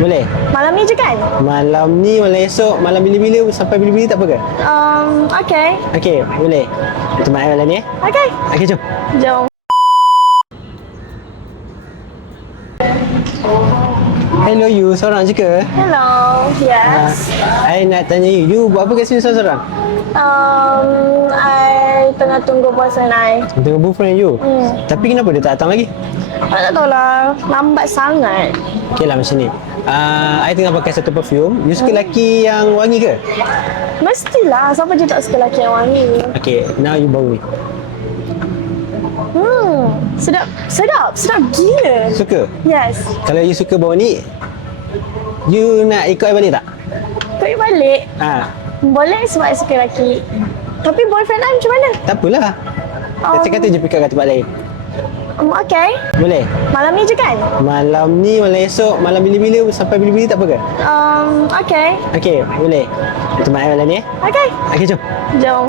Boleh? Malam ni je kan? Malam ni, malam esok, malam bila-bila, sampai bila-bila tak apa ke? Okay. Okey, boleh. Tempat malam ni Okay. Okey, jom. Jom. Hello you, seorang je ke? Hello. Yes. I nak tanya you buat apa kat sini seorang-seorang? I tengah tunggu boyfriend I. Tengok boyfriend you. Tapi kenapa dia tak datang lagi? I tak tahulah. Lambat sangat. Okey lah macam ni. I tengah pakai satu perfume. You suka lelaki yang wangi ke? Mestilah. Siapa je tak suka lelaki yang wangi. Okey, now you bau ni. Sedap. Sedap. Sedap gila. Suka? Yes. Kalau you suka bau ni, you nak ikut I balik tak? Pergi balik. Boleh sebab I suka lelaki. Tapi boyfriend I macam mana? Tak apalah. Kita kata je pick up kat tempat lain. Okay. Boleh? Malam ni je kan? Malam ni, malam esok, malam bila-bila, sampai bila-bila tak apa ke? Okay. Okey, boleh. Tempat malam ni Okay. Okey, jom. Jom.